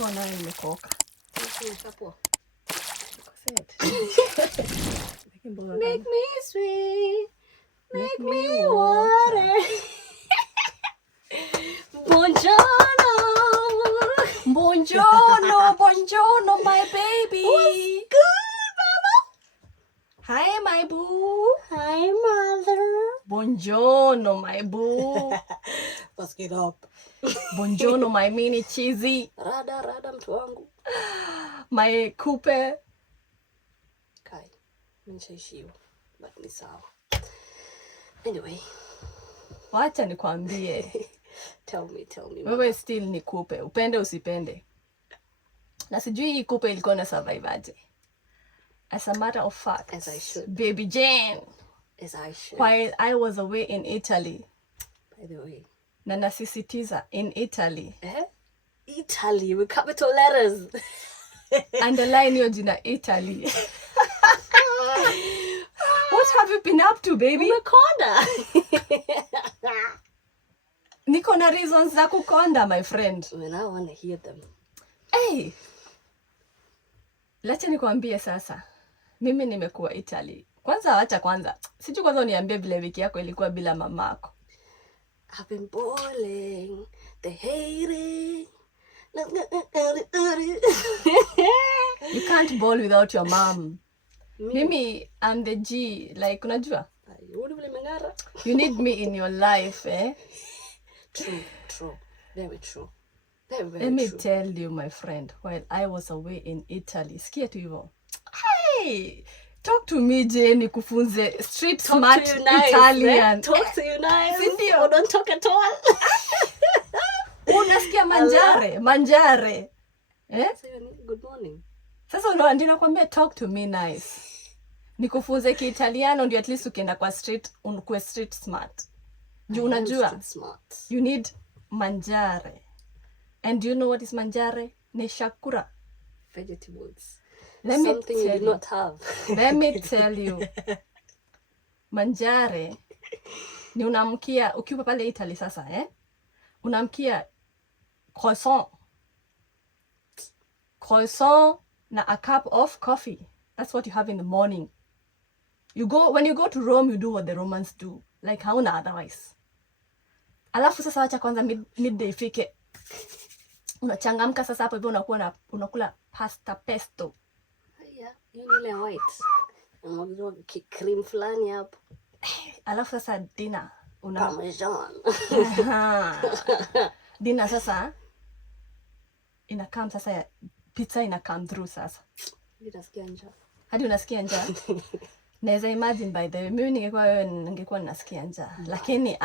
Kona imekoka. Shapo. Make me sweet. Make me water. Buongiorno. Buongiorno, buongiorno, my baby. What's good, mama? Hi, my boo. Hi, mother. Buongiorno, my boo. Let's get up. Buongiorno, my mini cheesy. Rada mtu wangu. My coupe. Kai, nishaishiwa. But ni sawa. Anyway. Wacha nikwambie. Tell me. Wewe still ni coupe. Upende usipende. Na sijui hii coupe ilikuwa na survive aje. As a matter of fact. As I should. Baby Jane. As I should. While I was away in Italy. By the way. Na nasisitiza in Italy. Italy with capital letters. Underline your jina Italy. What have you been up to, baby? Umekonda. Niko na reasons za kukonda, my friend. When I want to hear them. Hey. Lacha nikwambie sasa. Mimi nimekuwa Italy. Kwanza. Sijui kwanza uniambie vile wiki yako ilikuwa bila mamako. I've been bowling, the hating. You can't bowl without your mom. Mimi, I'm the G, like unajua? You need me in your life, eh? True. Very true. Very Let me true. tell you, my friend, while I was away in Italy, sikia tu hivyo. Hey! Talk to me, Jane, kufunze street Talk smart to you nice, Italian. Eh? Talk to you nice. Sindio? Or don't talk at all. Unasikia manjare. Eh? So good morning. Sasa ndio nakwambia talk to me nice. Nikufunze Kiitaliano ndio at least ukienda kwa street unakuwa street smart. Juu unajua you need manjare. And do you know what is manjare? Ni shakura. Vegetables. Something you do not have. Let me tell you. Manjare ni unamkia ukiwa pale Italy sasa, eh? Unamkia croissant na a cup of coffee. That's what you have in the morning. When you go to Rome, you do what the Romans do. Like hauna otherwise. Alafu sasa wacha kwanza midday ifike. Unachangamka sasa hapo hivyo unakula pasta pesto. Yeah, you need white. Unamwagiwa cream fulani hapo. Alafu sasa dinner Parmesan. Dinner sasa inakam sasa pizza inakam through sasa. Nasikia njaa. Hadi unasikia njaa? Naweza imagine by the way. Mimi ningekuwa wewe ningekuwa nasikia njaa. Lakini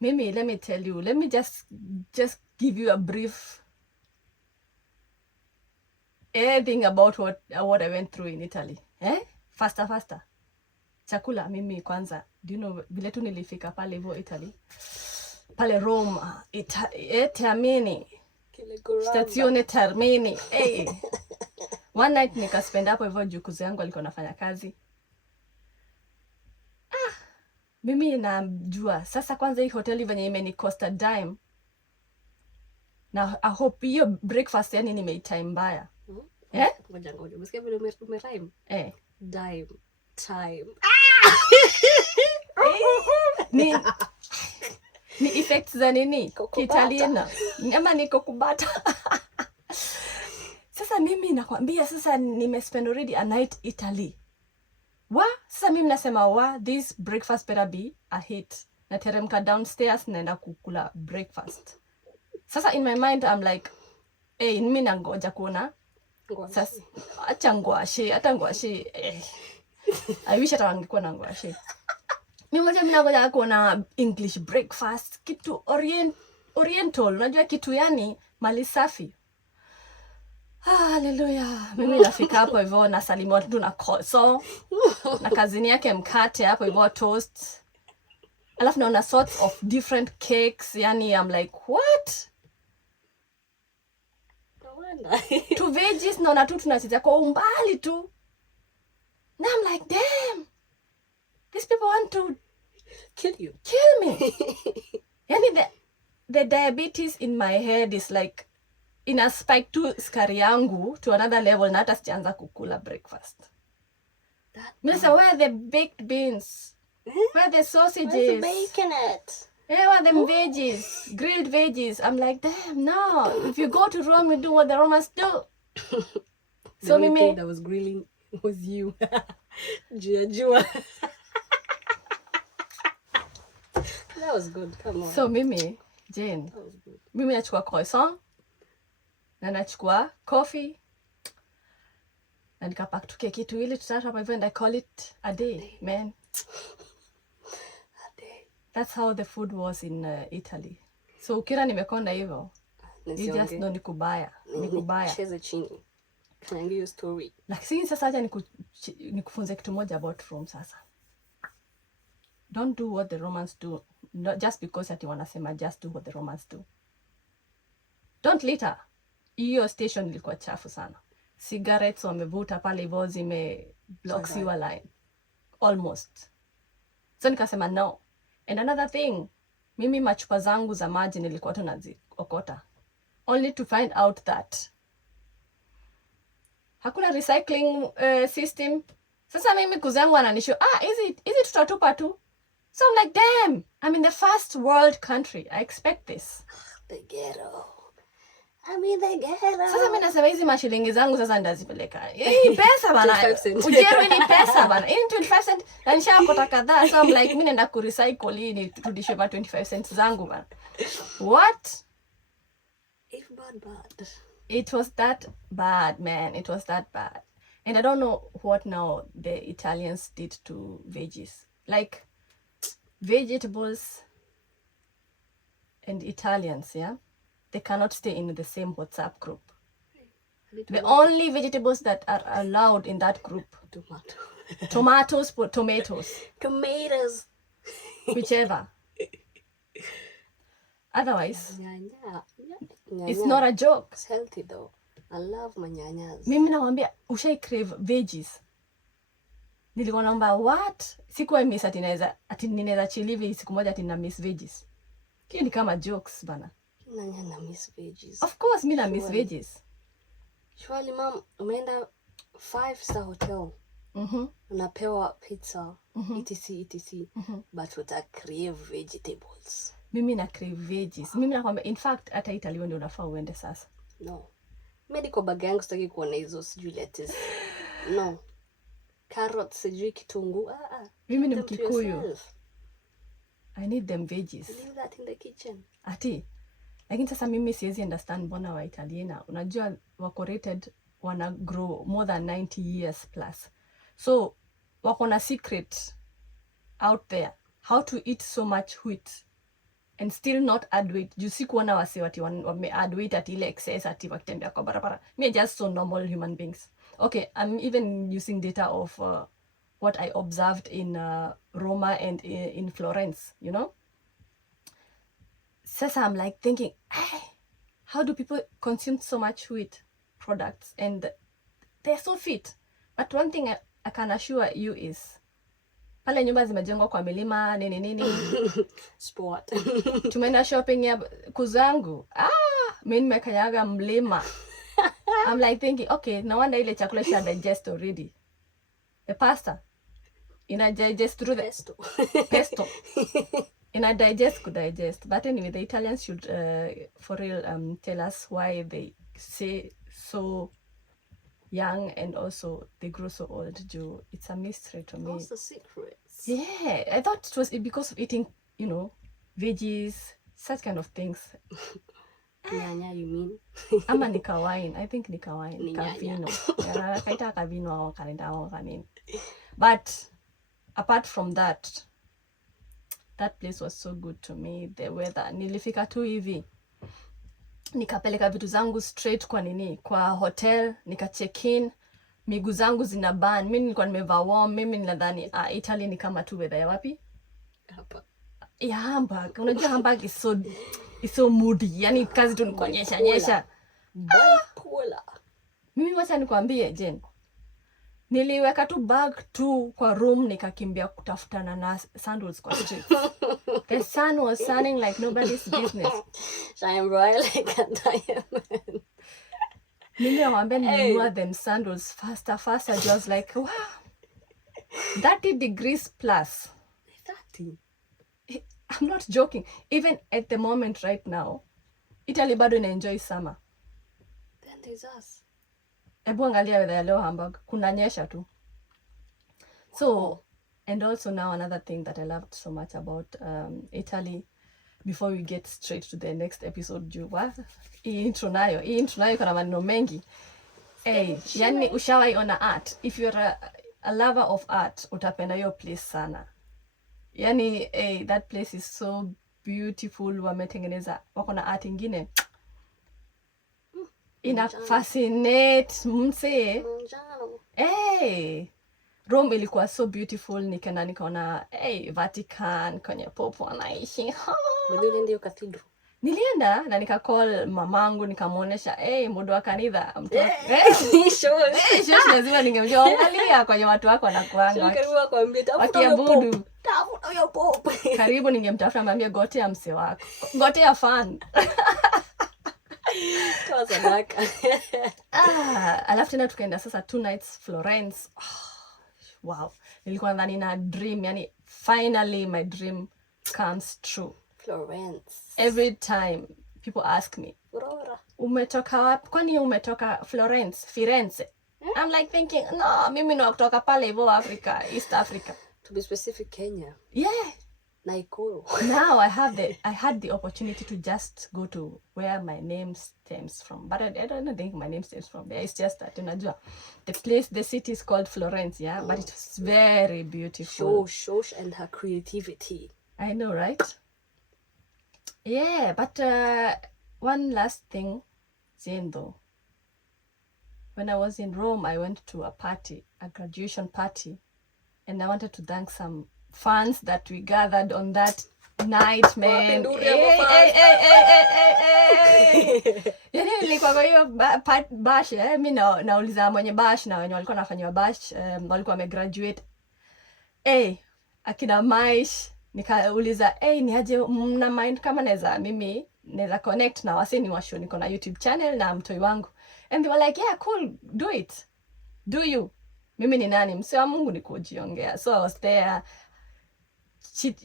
mimi let me tell you, let me just give you a brief everything about what I went through in Italy. Faster. Chakula mimi kwanza, do you know vile tu nilifika pale hivyo Italy? Pale Rome, Termini. Stazione Termini. Hey. One night nikaspend hapo hivyo juu kuzi yangu alikuwa anafanya kazi. Mimi najua sasa kwanza hii hoteli venye imenikosta dime. Na I hope hiyo breakfast yani nimeitime mbaya. Ngoja. Umesikia vile umerhyme? Dime. Time. Ni effects za nini? Kitaliana. Ama niko kubata. Sasa mimi nakwambia sasa nimespend already a night Italy. Sasa mimi nasema this breakfast better be a hit. Nateremka downstairs naenda kukula breakfast. Sasa in my mind I'm like, mimi nangoja kuona. Sasa acha ngwashe, hata ngwashe. I wish hata wangekuwa na ngwashe. Mimi nangoja kuona English breakfast, kitu oriental, unajua kitu yani mali safi. Hallelujah. Mimi nafika hapo hivyo na salimiwa tu na croissant na kazini yake mkate hapo hivyo toast. Alafu naona sorts of different cakes, yani I'm like what? Two veggies naona tu tunacheza kwa umbali tu. Now I'm like damn. These people want to kill me. Yani the diabetes in my head is like ina spike tu skari yangu to another level na hata sijaanza kukula breakfast. Mimi say, where are the baked beans? Where are the sausages? Where's the bacon at? Where are them veggies? Grilled veggies. I'm like, damn, no. If you go to Rome, you do what the Romans do. So the only thing that was grilling was you. Jua. That was good. Come on. So Mimi, Jane, That was good. Mimi nachukua croissant, na nachukua coffee, na nikapack tu keki tu ili tutatu hapa hivyo, and I call it a day, man. A day. That's how the food was in Italy. So ukira nimekonda hivyo, you just know ni kubaya. Cheze chini. Can I give you a story? Lakini sasa acha nikufunze kitu moja about Rome sasa. Don't do what the Romans do. Not just because ati wanasema just do what the Romans do. Don't litter. Hiyo station ilikuwa chafu sana. Cigarettes wamevuta pale hivyo block sewer line. Almost. So nikasema no. And another thing, mimi machupa zangu za maji nilikuwa tu naziokota. Only to find out that hakuna recycling system. Sasa mimi kuzangu ananisho, hizi tutatupa tu. So I'm like, damn, I'm in the first world country. I expect this. The ghetto. I'm in the ghetto. Sasa mimi nasema hizi mashilingi zangu sasa ndazipeleka. Hii pesa bana. Ujeru ni pesa bana. Hii 25 cents. Na nishakota kadhaa. So I'm like, mimi naenda kurecycle hii ni turudishe ba 25 cents zangu bana. What? If bad. It was that bad, man. It was that bad. And I don't know what now the Italians did to veggies. Like, vegetables and Italians, yeah? They cannot stay in the same WhatsApp group. The only vegetables that are allowed in that group. Tomatoes. Whichever. Otherwise, it's not a joke. It's healthy though. I love manyanyas. Mimi nawambia, ushai crave veggies. Nilikuwa naomba what? Sikuwa miss ati ninaweza chilivi siku moja ati na miss veggies. Hiyo ni kama jokes bana. Nani ana miss veggies? Of course mimi na miss veggies. Surely mom, umeenda 5-star hotel. Unapewa pizza, etc. But uta crave vegetables. Mimi na crave veggies. Mimi nakwambia, in fact hata Italy ndio unafaa uende sasa. No. Medical bag yangu sitaki kuona hizo sijui lettuce. No. Carrots, sijui kitunguu. Mimi ni Mkikuyu. I need them veggies. Leave that in the kitchen. Ati. Lakini sasa mimi siwezi understand mbona wa Italiana. Unajua wako rated wana grow more than 90 years plus. So wako na secret out there how to eat so much wheat and still not add weight. Juu si kuona wase wati wame add weight at ile excess ati wakitembea kwa barabara. Me just so normal human beings. Okay, I'm even using data of what I observed in Roma and in Florence, you know? Sasa I'm like thinking, how do people consume so much wheat products and they're so fit? But one thing I can assure you is, pale nyumba zimejengwa kwa milima, nini. Sport. Tumeenda shopping ya kuzangu. Mimi nimekanyaga mlima. I'm like thinking, okay, no wonder ile chakula sha digest already. The pasta ina digest through the pesto. Ina could digest. But anyway, the Italians should for real tell us why they say so young and also they grow so old. It's a mystery to me. What's the secrets? Yeah, I thought it was because of eating, you know, veggies, such kind of things. Nyanya, you mean? Ama ni kawain. I think ni kawain. Kavino. Kaita kavino au kanenda au kanini. But apart from that, that place was so good to me. The weather. Nilifika tu hivi. Nikapeleka vitu zangu straight kwa nini? Kwa hotel. Nika check in. Miguu zangu zina burn. Mimi nilikuwa nimevaa warm. Mimi ninadhani Italy ni kama tu weather ya wapi? Hapa. Ya Hamburg. Unajua Hamburg is so moody. Yani kazi tu nyesha. Bipolar. Mimi wacha nikwambie Jen. Niliweka tu bag tu kwa room nikakimbia kutafutana na sandals kwa street. The sun was sunning like nobody's business. Shine bright like a diamond. Mimi nawambia nilinunua them sandals faster. I was like, wow. 30 degrees plus. 30? I'm not joking. Even at the moment right now, Italy bado enjoy summer. Then there's us. Ebu angalia weather ya leo Hamburg. Kunanyesha tu. So, and also now another thing that I loved so much about Italy, before we get straight to the next episode, hii intro nayo kuna maneno mengi. Yani ushawahi ona art. If you're a lover of art, utapenda hiyo place sana. Yani that place is so beautiful. Wametengeneza, wako na art ingine ina fascinate mse. Rome ilikuwa so beautiful. Nikaona Vatican kwenye popo anaishi. Ndio cathedral. Nilienda na nikacall mamangu nikamuonesha modo wa kanitha Shosho lazima ningemjua. Angalia kwenye watu wako wanakuanga wakiabudu. Tafuta huyo pope. Karibu ningemtafuta mwambie gotea mse wako. Gotea fan. Alafu tena tukaenda sasa 2 nights Florence. Wow. Nilikuwa nadhani na dream, yani finally my dream comes true. Florence. Every time people ask me, umetoka wapi? Kwani umetoka Florence, Firenze? I'm like thinking, no, mimi no kutoka pale hivyo Africa, East Africa. To be specific, Kenya. Yeah. Naikuru. Now I had the opportunity to just go to where my name stems from. But I don't think my name stems from there. It's just that, unajua, the city is called Florence, yeah? But it was very beautiful. Shosho and her creativity. I know, right? Yeah, but one last thing, Jane, though. When I was in Rome, I went to a graduation party, and I wanted to thank some fans that we gathered on that night, man. Yani nilikuwa kwa hiyo bash, mimi nauliza mwenye bash na wenye walikuwa nafanywa bash, walikuwa wamegraduate. Akina Maish, nikauliza, ni aje mna mind kama mimi naweza connect na waseni wa show, niko na YouTube channel na mtoi wangu. And they were like, yeah, cool, do it. Do you? Mimi ni nani? Mse wa Mungu ni kujiongea. So I was there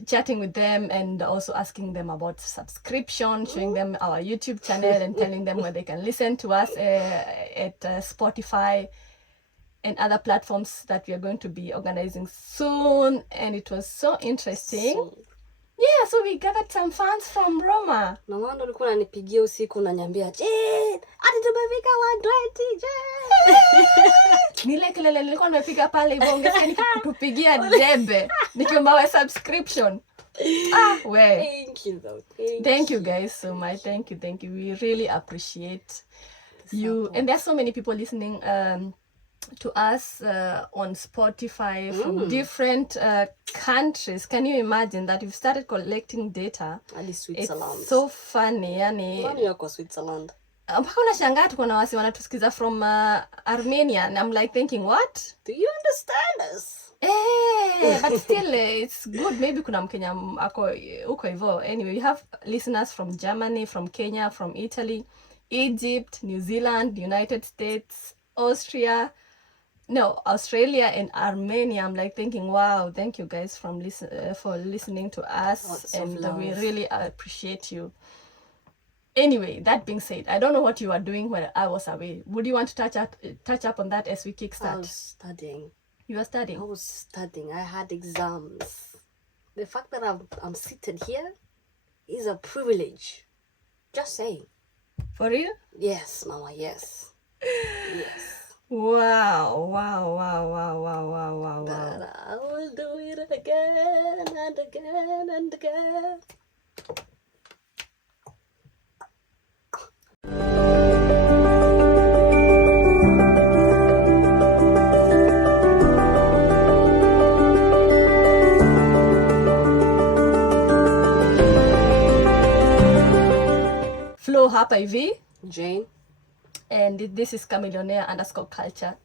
chatting with them and also asking them about subscription, showing them our YouTube channel and telling them where they can listen to us at Spotify and other platforms that we are going to be organizing soon. And it was so interesting. Yeah, so we gathered some fans from Roma. Na mwana ulikuwa unanipigia usiku unaniambia, "Jane, hadi tumefika 120, Jane." Nile nilikuwa nimepiga pale hivyo ungesikia nikikupigia debe. Nikiomba we subscription. Thank you though. Thank you guys so much. Thank you. We really appreciate you. And there's so many people listening to us on Spotify from different countries. Can you imagine that we've started collecting data? At Switzerland. It's so funny, yani. Kwani yako Switzerland? Mpaka unashangaa tuko na wasi wanatusikiza from Armenia, and I'm like thinking, what? Do you understand us? But still it's good. Maybe kuna Mkenya ako uko hivyo. Anyway, we have listeners from Germany, from Kenya, from Italy, Egypt, New Zealand, United States, Australia and Armenia. I'm like thinking, wow, thank you guys for listening to us, and we really appreciate you. Anyway, that being said, I don't know what you were doing while I was away. Would you want to touch up on that as we kickstart? I was studying. You were studying? I was studying. I had exams. The fact that I'm seated here is a privilege. Just saying. For real? Yes, Mama, yes. Yes. Wow. But I will do it again and again and again. Flo hapa hivi. Jane. And this is Chameleonaire _culture.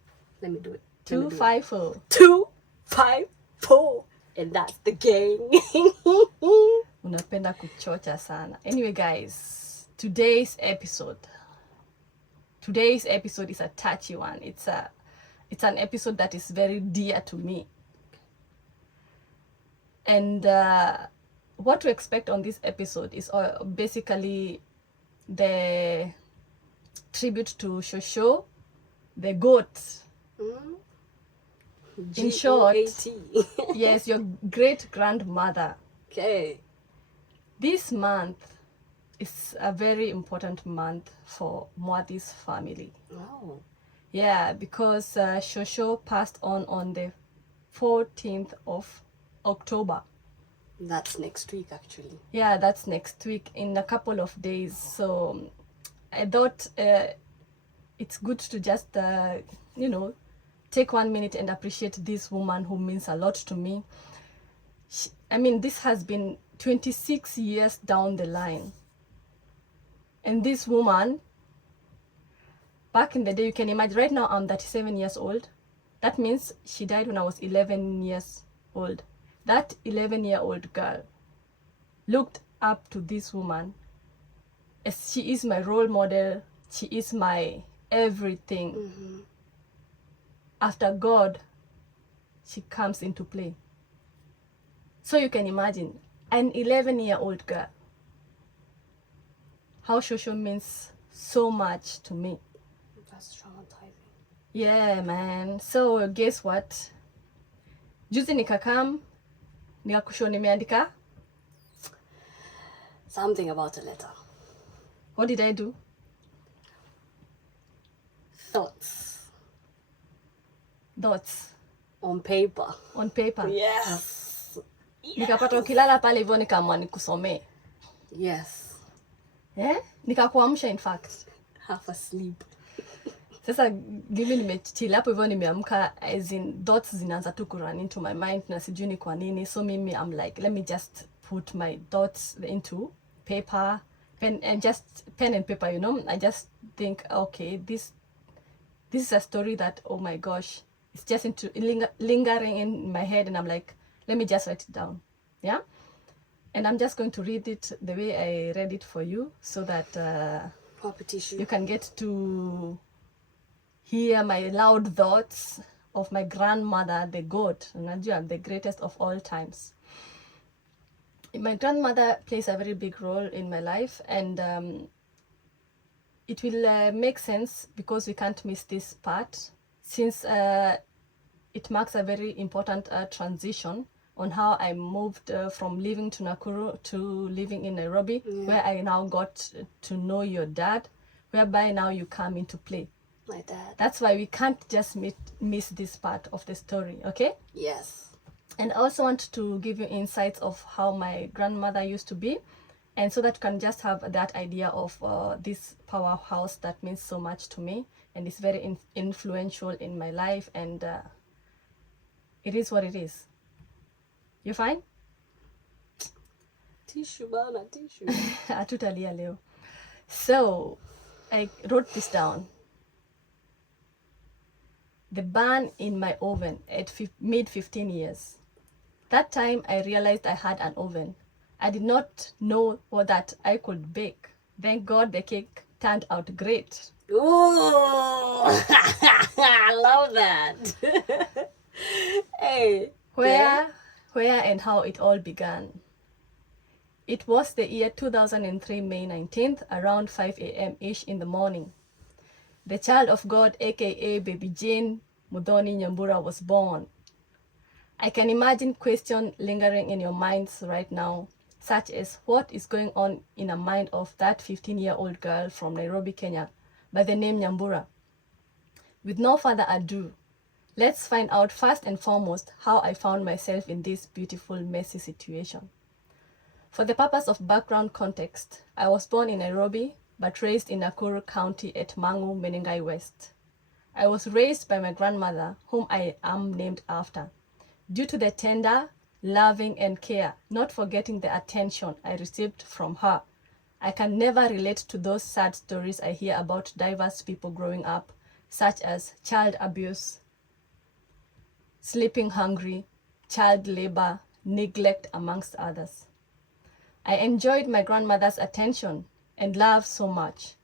Let me do it. 254. 254. And that's the gang. Unapenda kuchocha sana. Anyway, guys, today's episode is a touchy one. It's an episode that is very dear to me. And what to expect on this episode is basically the tribute to Shosho, the G.O.A.T. In short, G.O.A.T. yes, your great grandmother. Okay. This month is a very important month for Mwadi's family. Oh. Yeah, because Shosho passed on the 14th of October. That's next week, actually. Yeah, that's next week in a couple of days. So I thought it's good to just, take 1 minute and appreciate this woman who means a lot to me. This has been 26 years down the line. And this woman, back in the day, you can imagine, right now I'm 37 years old. That means she died when I was 11 years old. That 11-year-old girl looked up to this woman as she is my role model. She is my everything. Mm-hmm. After God, she comes into play. So you can imagine an 11-year-old girl, how Shosho means so much to me. That's traumatizing. Yeah, man. So guess what? Juzi nikakam, nikakusho nimeandika. Something about a letter. What did I do? Thoughts. Dots. On paper. On paper. Yes. Nikapata ukilala pale hivyo nikaamua nikusomee. Yes. Nikakuamsha in fact. Half asleep. Sasa gili nimechill hapo hivyo nimeamka, as in thoughts zinaanza tu kurun into my mind na sijui ni kwa nini. So mimi I'm like, let me just put my thoughts into paper, pen and paper, I just think, okay, this is a story that, oh my gosh, it's just into lingering in my head, and I'm like, let me just write it down. Yeah. And I'm just going to read it the way I read it for you, so that you can get to hear my loud thoughts of my grandmother, the G.O.A.T, Najua, the greatest of all times. My grandmother plays a very big role in my life, and it will make sense because we can't miss this part, since it marks a very important transition on how I moved from living to Nakuru to living in Nairobi, where I now got to know your dad, whereby now you come into play. My dad. That's why we can't just miss this part of the story, okay? Yes. And I also want to give you insights of how my grandmother used to be, and so that you can just have that idea of this powerhouse that means so much to me, and it's very influential in my life, and it is what it is. You fine? Tissue, bana, tissue. Hatutalia leo. So, I wrote this down. The burn in my oven at mid 15 years. That time I realized I had an oven. I did not know that I could bake. Thank God the cake turned out great. Ooh, I love that. Hey. Where and how it all began. It was the year 2003, May 19th, around 5 a.m.-ish in the morning. The child of God, aka Baby Jane Mudhoni Nyambura, was born. I can imagine questions lingering in your minds right now, such as what is going on in the mind of that 15-year-old girl from Nairobi, Kenya, by the name Nyambura. With no further ado, let's find out first and foremost how I found myself in this beautiful, messy situation. For the purpose of background context, I was born in Nairobi, but raised in Nakuru County at Mangu, Menengai West. I was raised by my grandmother, whom I am named after, due to the tender, loving, and care, not forgetting the attention I received from her. I can never relate to those sad stories I hear about diverse people growing up, such as child abuse, sleeping hungry, child labor, neglect, amongst others. I enjoyed my grandmother's attention and love so much.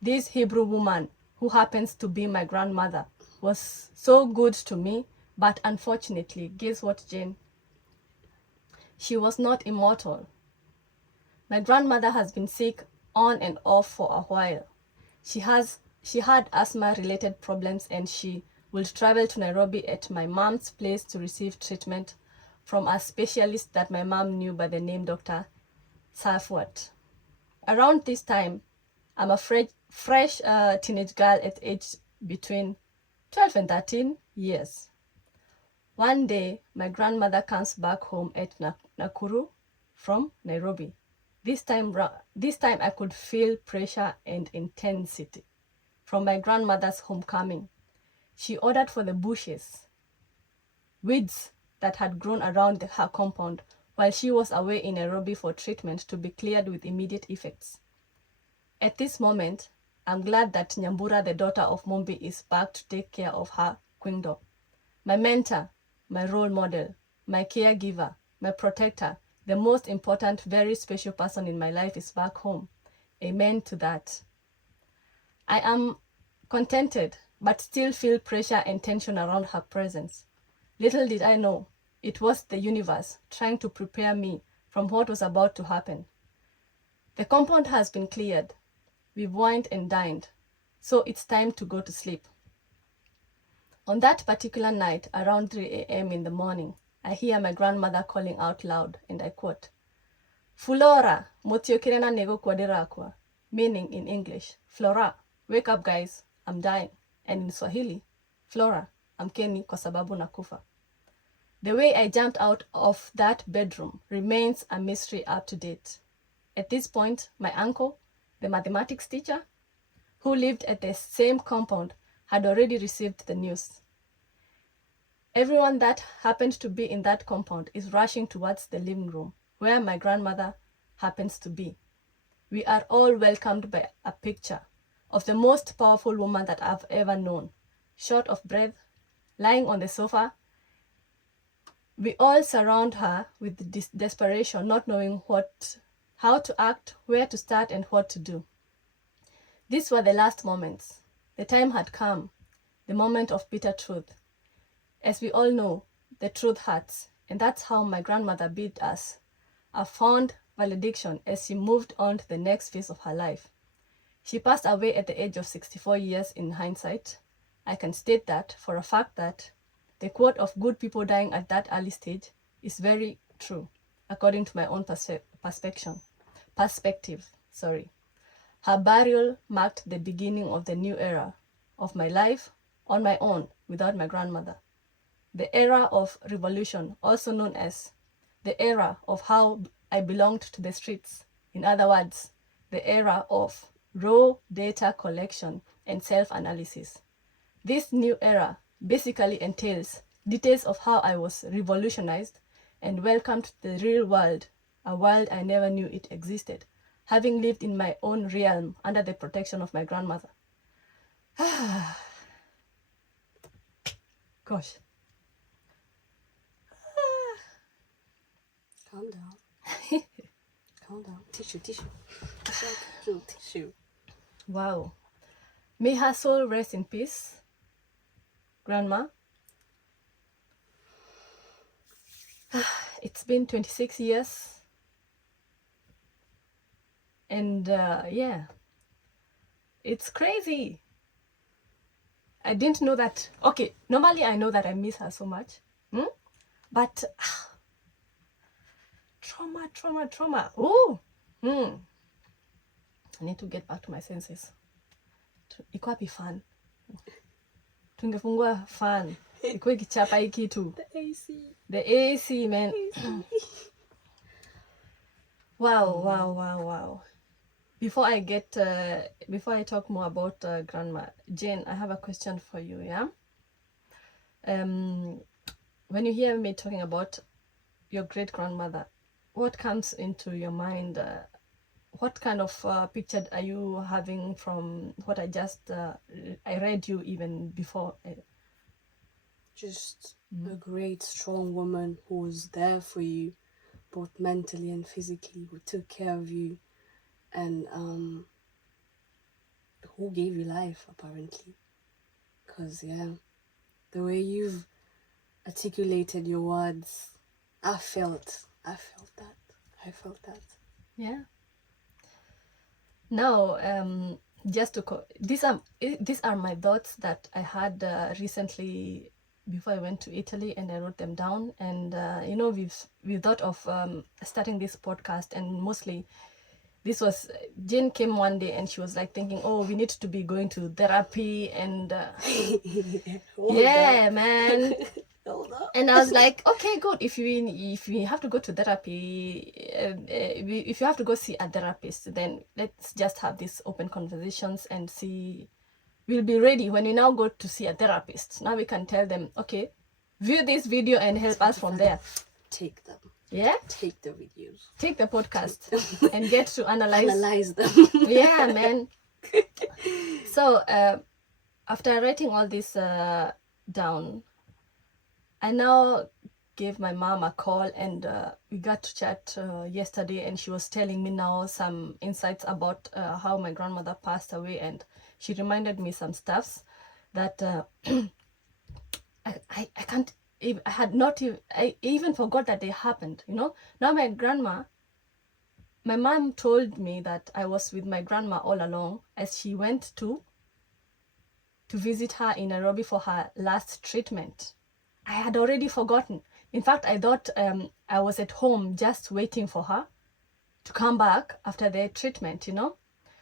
This Hebrew woman, who happens to be my grandmother, was so good to me, but unfortunately, guess what, Jane? She was not immortal. My grandmother has been sick on and off for a while. She had asthma-related problems, and she would travel to Nairobi at my mom's place to receive treatment from a specialist that my mom knew by the name Dr. Safwat. Around this time, I'm a fresh teenage girl at age between 12 and 13 years. One day, my grandmother comes back home at Nakuru from Nairobi. This time I could feel pressure and intensity from my grandmother's homecoming. She ordered for the bushes, weeds that had grown around her compound while she was away in Nairobi for treatment to be cleared with immediate effects. At this moment, I'm glad that Nyambura, the daughter of Mombi, is back to take care of her queendom. My mentor, my role model, my caregiver, my protector, the most important, very special person in my life is back home. Amen to that. I am contented, but still feel pressure and tension around her presence. Little did I know, it was the universe trying to prepare me from what was about to happen. The compound has been cleared. We've wined and dined, so it's time to go to sleep. On that particular night, around 3 a.m. in the morning, I hear my grandmother calling out loud, and I quote, "Fulora, motiokirena nego kwaderakwa," meaning in English, "Flora, wake up guys, I'm dying," and in Swahili, "Flora, amkeni kwa sababu nakufa." The way I jumped out of that bedroom remains a mystery up to date. At this point, my uncle, the mathematics teacher, who lived at the same compound, had already received the news. Everyone that happened to be in that compound is rushing towards the living room, where my grandmother happens to be. We are all welcomed by a picture of the most powerful woman that I've ever known, short of breath, lying on the sofa. We all surround her with desperation, not knowing how to act, where to start, and what to do. These were the last moments. The time had come, the moment of bitter truth. As we all know, the truth hurts, and that's how my grandmother bid us a fond valediction as she moved on to the next phase of her life. She passed away at the age of 64 years in hindsight. I can state that for a fact that the quote of good people dying at that early stage is very true, according to my own perspective. Her burial marked the beginning of the new era of my life on my own without my grandmother. The era of revolution, also known as the era of how I belonged to the streets. In other words, the era of raw data collection and self-analysis. This new era basically entails details of how I was revolutionized and welcomed to the real world, a world I never knew it existed, having lived in my own realm under the protection of my grandmother. Gosh. Calm down. Calm down. Tissue. Tissue. Wow. May her soul rest in peace, Grandma. It's been 26 years. And yeah, it's crazy. I didn't know that. Okay, normally I know that I miss her so much. But trauma. Oh, I need to get back to my senses. Iko wapi fan? Tungefungua fan. Iko ikichapa hii kitu. The AC, man. Wow. Before I talk more about Grandma Jane, I have a question for you, yeah? When you hear me talking about your great-grandmother, what comes into your mind? What kind of picture are you having from what I just I read you even before? just a great, strong woman who was there for you, both mentally and physically, who took care of you, and who gave you life, apparently. Because, yeah, the way you've articulated your words, I felt that. Yeah. Now, just to these are my thoughts that I had recently before I went to Italy, and I wrote them down. And we thought of starting this podcast, and mostly this was Jane came one day and she was like thinking, oh, we need to be going to therapy, and yeah, man. Hold up. And I was like, okay, good. If we have to go to therapy, if you have to go see a therapist, then let's just have these open conversations and see. We'll be ready when we now go to see a therapist. Now we can tell them, okay, view this video and help us from there. Take them. Yeah? Take the videos. Take the podcast and get to analyze them. Yeah, man. So after writing all this down, I now gave my mom a call, and we got to chat yesterday, and she was telling me now some insights about how my grandmother passed away, and she reminded me some stuffs that I can't even, I had not even, I even forgot that they happened, Now my mom told me that I was with my grandma all along as she went to visit her in Nairobi for her last treatment. I had already forgotten. In fact, I thought I was at home just waiting for her to come back after the treatment,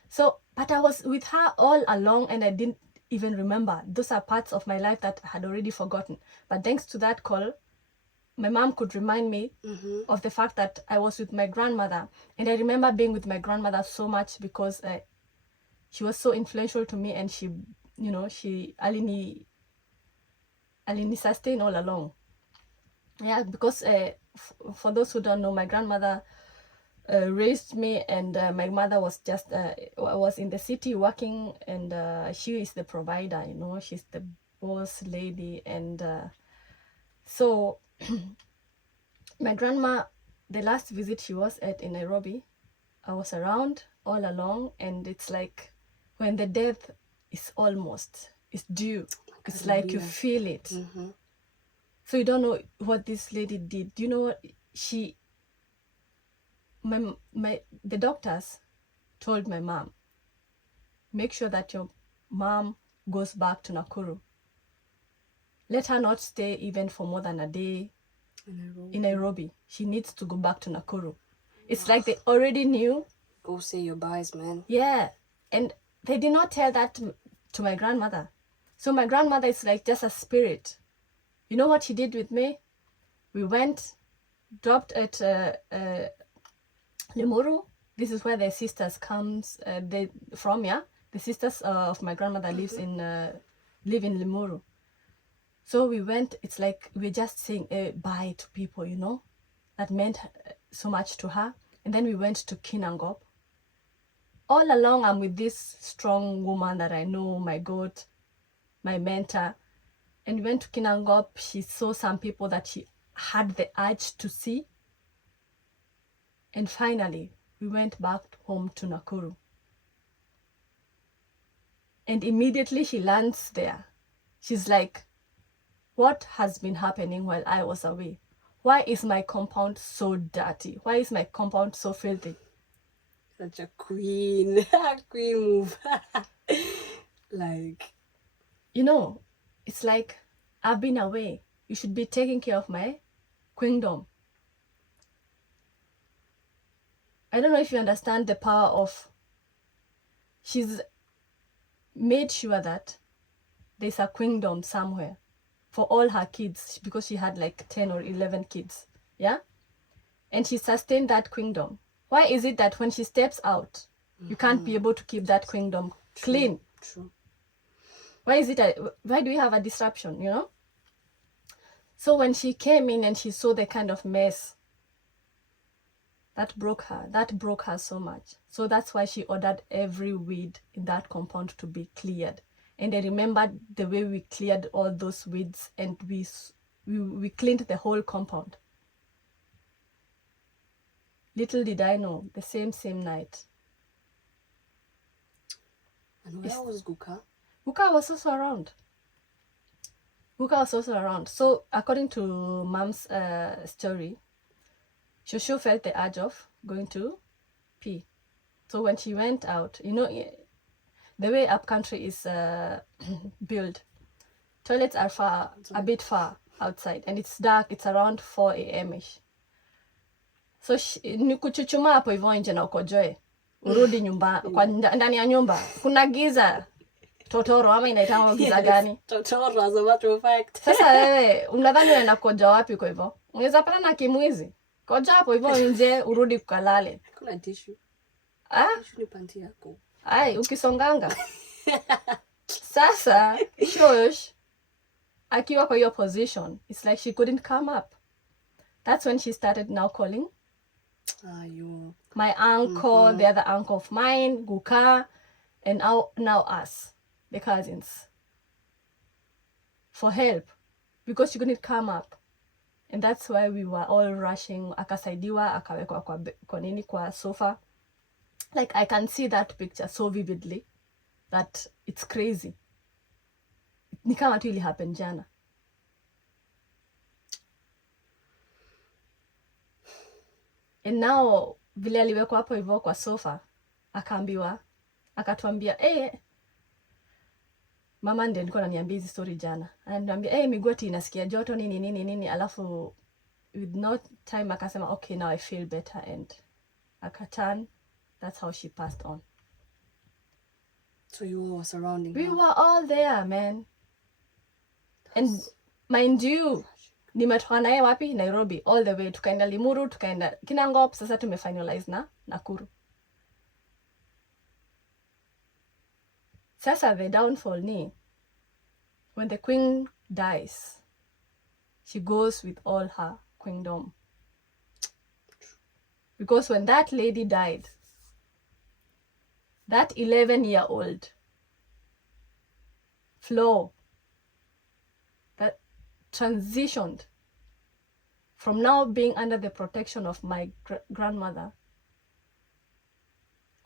So, but I was with her all along, and I didn't even remember. Those are parts of my life that I had already forgotten. But thanks to that call, my mom could remind me of the fact that I was with my grandmother. And I remember being with my grandmother so much because she was so influential to me, and she alini sustained all along. Yeah, because for those who don't know, my grandmother raised me, and my mother was just was in the city working, and she is the provider, she's the boss lady. And so my grandma, the last visit she was at in Nairobi, I was around all along, and it's like when the death is it's due, it's like you feel it. So you don't know what this lady did. Do you know what the doctors told my mom, make sure that your mom goes back to Nakuru. Let her not stay even for more than a day in Nairobi. She needs to go back to Nakuru. It's like they already knew. Go say your byes, man. Yeah. And they did not tell that to my grandmother. So my grandmother is like just a spirit. You know what she did with me? We went, dropped at Limuru. This is where their sisters from, yeah? The sisters of my grandmother live in Limuru. So we went, it's like we're just saying bye to people, That meant so much to her. And then we went to Kinangop. All along, I'm with this strong woman that I know, my goat, my mentor. And we went to Kinangop. She saw some people that she had the urge to see. And finally, we went back home to Nakuru. And immediately she lands there. She's like, what has been happening while I was away? Why is my compound so dirty? Why is my compound so filthy? Such a queen. Queen move. Like, it's like, I've been away. You should be taking care of my queendom. I don't know if you understand the power of, she's made sure that there's a queendom somewhere for all her kids, because she had like 10 or 11 kids, yeah? And she sustained that queendom. Why is it that when she steps out, you can't be able to keep that queendom clean? True. Why do we have a disruption, So when she came in and she saw the kind of mess, that broke her so much. So that's why she ordered every weed in that compound to be cleared. And I remembered the way we cleared all those weeds and we cleaned the whole compound. Little did I know, the same night. And where was Guka? Guka was also around. So according to Mom's story, Shosho felt the urge of going to pee. So when she went out, you know, the way upcountry is built, toilets are a bit far outside, and it's dark. It's around 4 a.m.ish. So ni kuchuchuma hapo hivyo nje na ukojoe, urudi nyumba kwa ndani ya nyumba kuna giza totoro, ama inaitwa giza gani? Totoro, as a matter of fact. Sasa wewe unadhani unaenda kukojoa wapi? Kwa hivyo unaweza pata na kimwizi, koja hapo hivyo nje, urudi kukalale. Kuna tissue. Tissue ni panty yako. Ai, ukisonganga. Sasa Shosh akiwa kwa hiyo position, it's like she couldn't come up. That's when she started now calling my uncle, the other uncle of mine, Guka, and now us, the cousins, for help because she couldn't come up. And that's why we were all rushing. Akasaidiwa, akawekwa kwa nini kwa sofa. Like I can see that picture so vividly that it's crazy. Ni kama tu ili happen jana. And now vile aliwekwa hapo hivyo kwa sofa, akatuambia mama ndiye alikuwa ananiambia hizi story jana. Ananiambia miguu ati inasikia joto nini, alafu with no time akasema okay, now I feel better, and akaturn. That's how she passed on. So you all were surrounding her? We were all there, man. And mind you, nimetoka naye wapi? Nairobi, all the way tukaenda Limuru, tukaenda Kinangop, sasa tumefinalize na Nakuru. Sasa the downfall ni when the queen dies, she goes with all her queendom. Because when that lady died, that 11-year-old Flo, that transitioned from now being under the protection of my grandmother,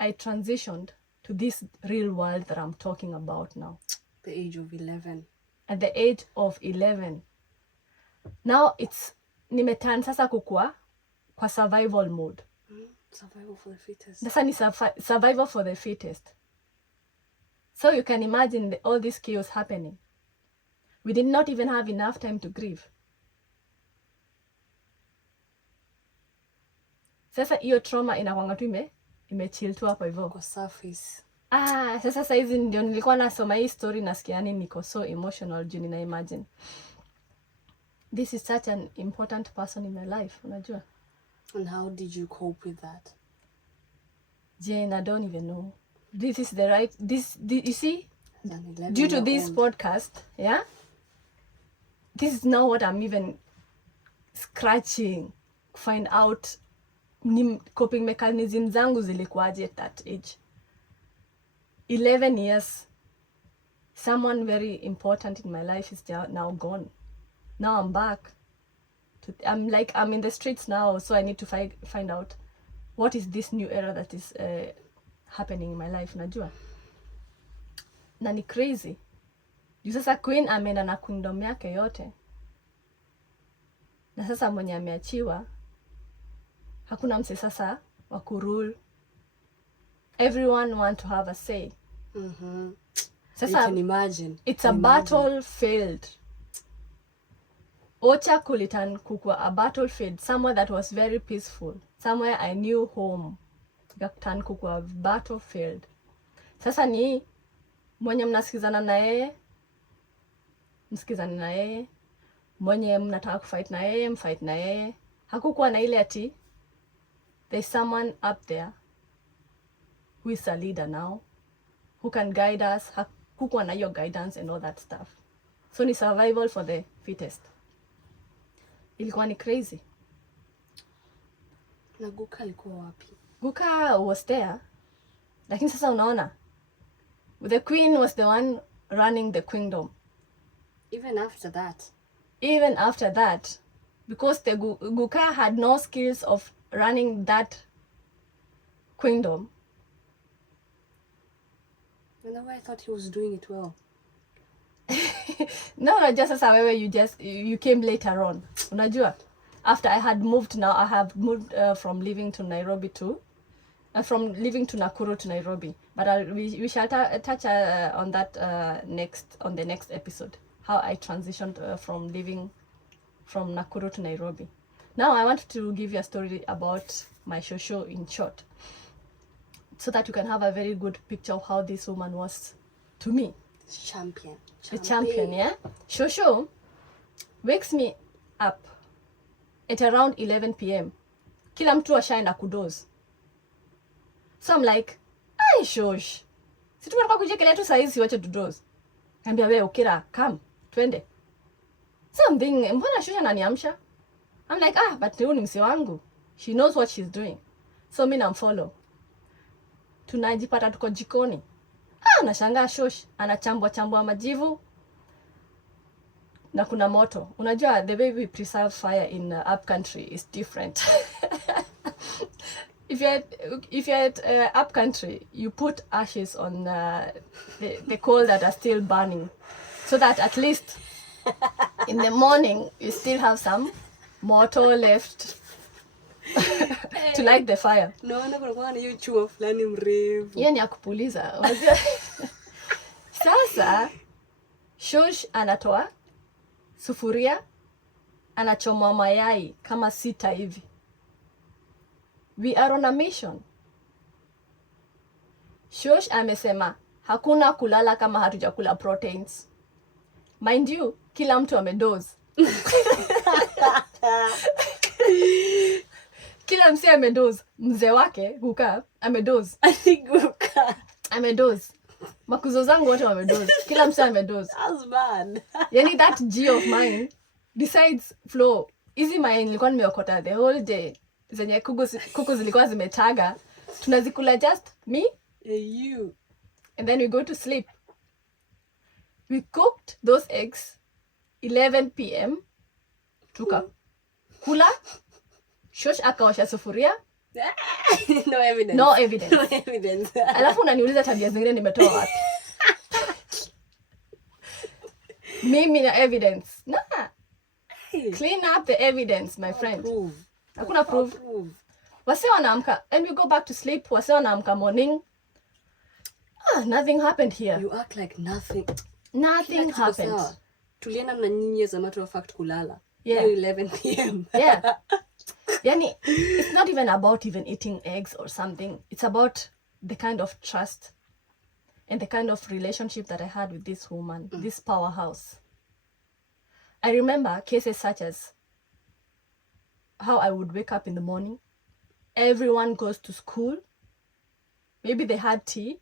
I transitioned to this real world that I'm talking about now. The age of 11. At the age of 11. Now it's nimeturn sasa kukua kwa survival mode. Survival for the fittest. Sasa ni survival for the fittest. So you can imagine all this chaos happening. We did not even have enough time to grieve. Sasa hiyo trauma inakwanga tu imechill tu hapo hivyo kwa surface. Sasa saizi ndio nilikuwa nasoma hii story nasikia niko so emotional juu nina imagine this is such an important person in my life, unajua. And how did you cope with that? Jane, I don't even know. This is the right, you see, due to this podcast, yeah, this is now what I'm even scratching, find out coping mechanism zangu zilikuwaje at that age. 11 years, someone very important in my life is now gone. Now I'm back. I'm in the streets now, so I need to find out what is this new era that is happening in my life, najua. Na ni crazy. Juu sasa queen ameenda na kingdom yake yote. Na sasa mwenye ameachiwa, hakuna mse sasa wa kurule. Everyone want to have a say. Sasa, you can imagine. It's a battlefield. Ocha kulitan kukwa a battlefield, somewhere that was very peaceful, somewhere I knew home. Gakutan kukwa battlefield. Sasa ni mwenye mnasikizana na yeye, msikizane na yeye, mwenye mnataka kufight na yeye, mfight na yeye. Hakukuwa na ile ati there's someone up there who is a leader now, who can guide us. Hakukuwa na hiyo guidance and all that stuff. So ni survival for the fittest. Ilikuwa ni crazy. Na Guka alikuwa wapi? Guka was there. Lakini sasa unaona, the queen was the one running the kingdom. Even after that, because the Guka had no skills of running that kingdom. And the way I thought he was doing it well. No, just as however you came later on. Unajua, after I had moved, now I have moved from living to Nairobi to from living to Nakuru to Nairobi. But we shall touch on that on the next episode, how I transitioned from living from Nakuru to Nairobi. Now I want to give you a story about my Shosho in short, so that you can have a very good picture of how this woman was to me. Champion. The champion, yeah? Shosho wakes me up at around 11 p.m. Kila mtu ashaenda kudoze. So I'm like, ai Shosh, si tumetoka kujekelea tu saizi wache tudoze. Ambia wewe ukira, come, twende. Something, mbona Shosh ananiamsha? I'm like, but huyu ni msi wangu. She knows what she's doing. So mimi namfollow. Tunajipata tuko jikoni. Nashangaa Shosh anachambua majivu na kuna moto. Unajua the way we preserve fire in up country is different. If you're at up country, you put ashes on the coal that are still burning, so that at least in the morning you still have some motor left to light the fire. Naona kuna hiyo chuo fulani mrefu. Hiyo ni ya kupuliza. Sasa Shosh anatoa sufuria, anachoma mayai kama 6 hivi. We are on a mission. Shosh amesema hakuna kulala kama hatujakula proteins. Mind you, kila mtu amedoze. Kila msi amedoze. Mzee wake Guka amedoze. Guka Amedoze. Makuzo zangu wote wamedoze. Kila msi amedoze. That's bad. Yani that G of mine, besides Flo, hizi mayai nilikuwa nimeokota the whole day. Zenye kuku zilikuwa zimetaga. Tunazikula just me and you. And then we go to sleep. We cooked those eggs 11 p.m. Tuka kula. Shosh akaosha sufuria. No evidence. No evidence. No evidence. Alafu unaniuliza tabia zingine nimetoa wapi? Mimi na evidence. Nah. Clean up the evidence, my friend. Hakuna proof. Wase wanaamka and we go back to sleep. Wase wanaamka morning. Nothing happened here. You act like nothing. Nothing happened. Tulienda na nyinyi as a matter of fact kulala. Yeah. 11 p.m. Yeah. Yani, it's not even about even eating eggs or something. It's about the kind of trust and the kind of relationship that I had with this woman, this powerhouse. I remember cases such as how I would wake up in the morning. Everyone goes to school. Maybe they had tea.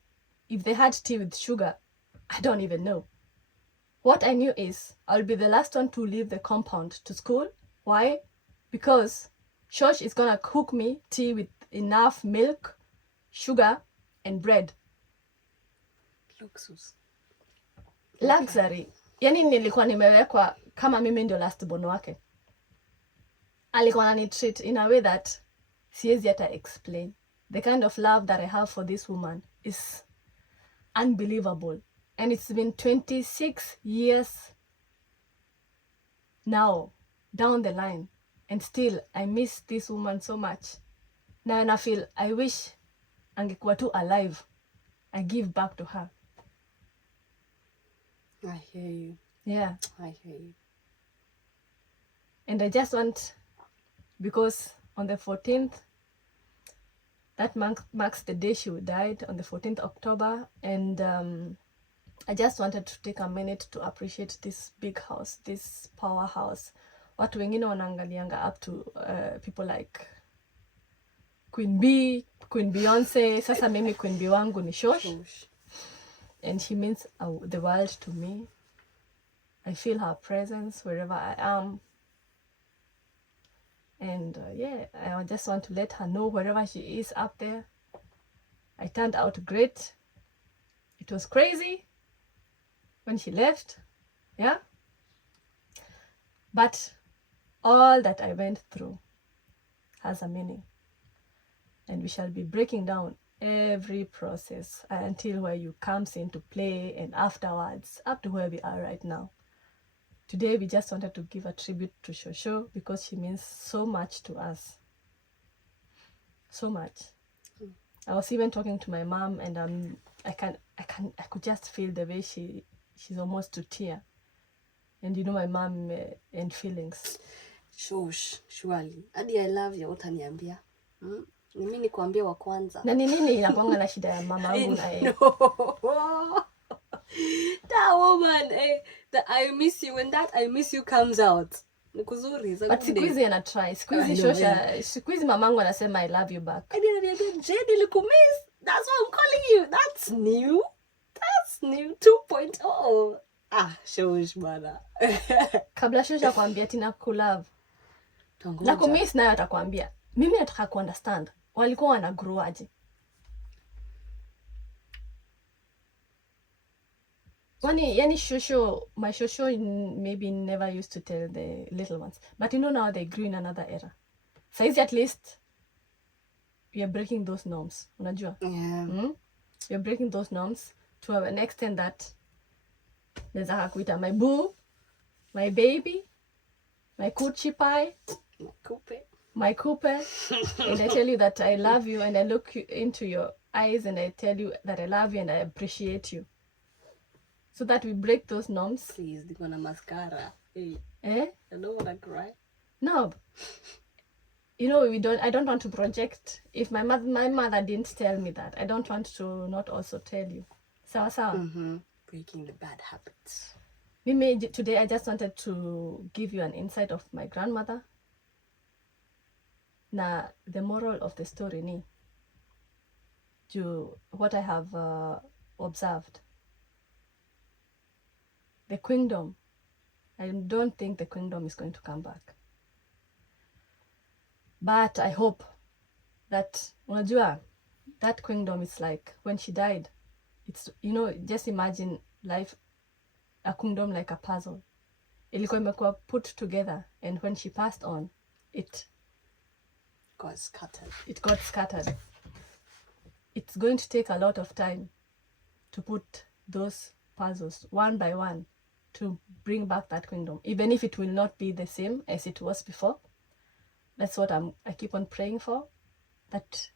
If they had tea with sugar, I don't even know. What I knew is I'll be the last one to leave the compound to school. Why? Because Shosh is gonna cook me tea with enough milk, sugar, and bread. Luxury. Yani nilikuwa nimewekwa kama mimi ndio last born wake. Alikuwa ananitreat in a way that siwezi hata explain. The kind of love that I have for this woman is unbelievable. And it's been 26 years now down the line. And still, I miss this woman so much. Now and I feel, I wish angekuwa tu alive. I give back to her. I hear you. Yeah. I hear you. And I just want, because on the 14th, that marks the day she died, on the 14th October. And I just wanted to take a minute to appreciate this big house, this powerhouse. Watu wengine wanaangalianga up to people like Queen B, Queen Beyonce. Sasa mimi Queen B wangu ni Shosh. And she means the world to me. I feel her presence wherever I am. And yeah, I just want to let her know wherever she is up there. I turned out great. It was crazy when she left. Yeah. But all that I went through has a meaning. And we shall be breaking down every process until where you comes into play and afterwards up to where we are right now. Today we just wanted to give a tribute to Shosho because she means so much to us. So much. I was even talking to my mom and I could just feel the way she's almost to tear. And you know my mom and feelings. Shosh, surely. Hadi I love you, utaniambia. Ni mimi nikwambia wa kwanza. Na ni nini inakuanga na shida ya mama yangu na yeye? That woman, the I miss you, when that I miss you comes out. Ni kuzuri, za But siku hizi ana try. Siku hizi Shosha, siku hizi mamangu anasema I love you back. Hadi ananiambia Jane nilikumiss. That's why I'm calling you. That's new. That's new 2.0. Shosh bana. Kabla Shosha kwambia tina kulove. Na kumiss nayo atakwambia. Mimi nataka kuunderstand. Walikuwa wana grow aje? Yani Shosho, my Shosho maybe never used to tell the little ones. But you know now they grew in another era. Saizi at least we are breaking those norms. Unajua? Yeah. We are breaking those norms to an extent that naweza kakuita my boo, my baby, my coochie pie, my coupe. And I tell you that I love you and I look into your eyes and I tell you that I love you and I appreciate you. So that we break those norms. Please, niko na mascara. Hey. I don't want to cry. No. You know, I don't want to project. If my mother didn't tell me that, I don't want to not also tell you. Sawa. Breaking the bad habits. Today I just wanted to give you an insight of my grandmother. Na the moral of the story ni to what I have observed. The kingdom, I don't think the kingdom is going to come back. But I hope that, unajua, that kingdom is like when she died. It's, you know, just imagine life, a kingdom like a puzzle. Ilikuwa imekuwa put together, and when she passed on, it got scattered. It got scattered. It's going to take a lot of time to put those puzzles one by one to bring back that kingdom, even if it will not be the same as it was before. That's what I keep on praying for, that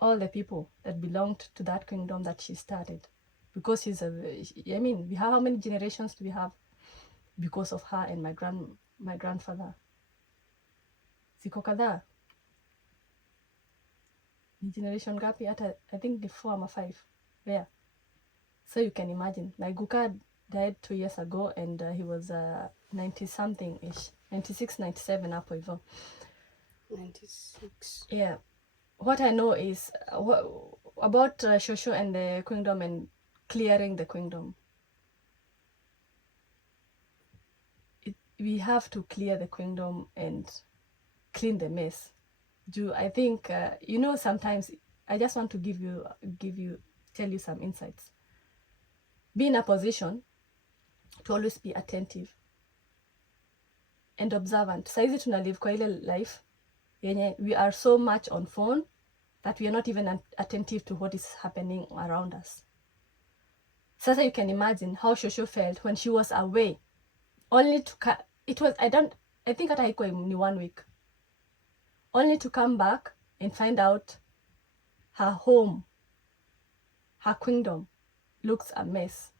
all the people that belonged to that kingdom that she started, because we have, how many generations do we have because of her and my grandfather? Ziko kadhaa. Ni generation gapi? Hata I think the 4 or 5 there. So you can imagine. My Guka died 2 years ago and he was 90 something ish, 96, 97 hapo hivyo. 96. Yeah. What I know is about Shosho and the kingdom and clearing the kingdom. We have to clear the kingdom and clean the mess. I think sometimes I just want to tell you some insights. Be in a position to always be attentive and observant. Saizi tunalive kwa ile life yenye we are so much on phone that we are not even attentive to what is happening around us. Sasa you can imagine how Shosho felt when she was away. Only to I think hata haikuwa ni 1 week. Only to come back and find out her home, her kingdom looks a mess.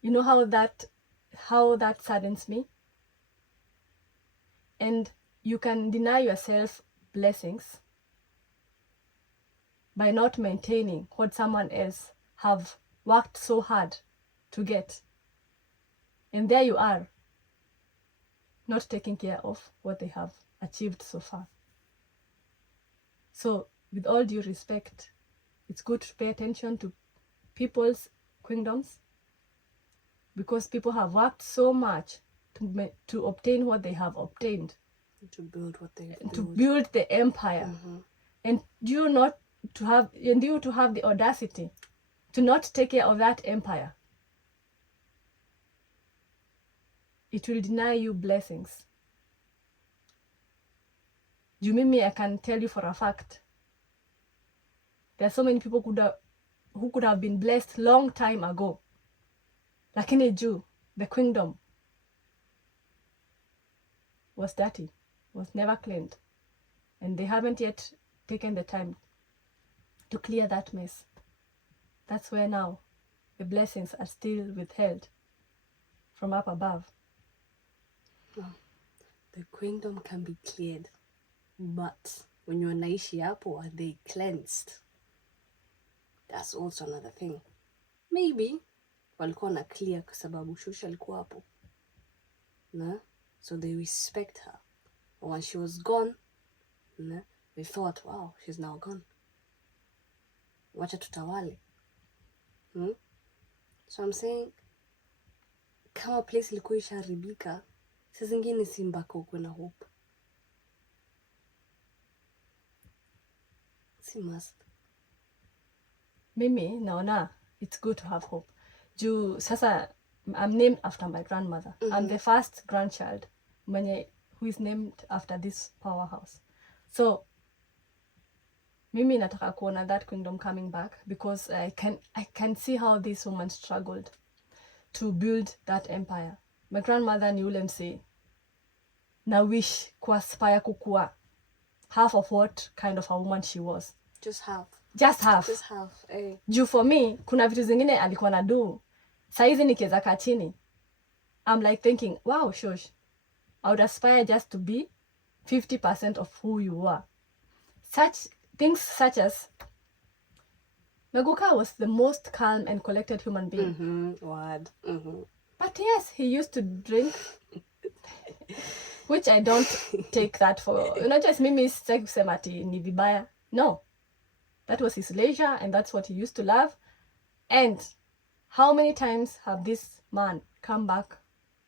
You know how that saddens me? And you can deny yourself blessings by not maintaining what someone else have worked so hard to get. And there you are, not taking care of what they have achieved so far. So, with all due respect, it's good to pay attention to people's kingdoms, because people have worked so much to obtain what they have obtained, to build what they have to build the empire. And you to have the audacity to not take care of that empire, it will deny you blessings. You mimi, I can tell you for a fact, there are so many people who could have been blessed long time ago. Lakini juu, the kingdom was dirty, was never cleaned, and they haven't yet taken the time to clear that mess. That's where now the blessings are still withheld from up above. The kingdom can be cleared, but when you're naishi hapo, are they cleansed? That's also another thing. Maybe walikuwa na clear kwa sababu Shosho alikuwa hapo, na so they respect her. But when she was gone, they thought, wow, she's now gone, wacha tutawale. So I'm saying, kama place ilikuwa isharibika, saa zingine si mpaka ukuwe na hope, si must. Mimi naona it's good to have hope. Juu sasa I'm named after my grandmother. I'm the first grandchild who is named after this powerhouse. So mimi nataka kuona that kingdom coming back, because I can see how this woman struggled to build that empire. My grandmother ni ule msee na wish kuaspire kukua half of what kind of a woman she was. Just half. Juu for me, kuna vitu zingine alikuwa na do. Saizi nikiweza kaa chini, I'm like thinking, wow, Shosh, I would aspire just to be 50% of who you are. Things such as Meguka was the most calm and collected human being. But yes, he used to drink, which I don't take that for, not just mimi sitaki kusema ati ni vibaya. No, that was his leisure and that's what he used to love. And how many times have this man come back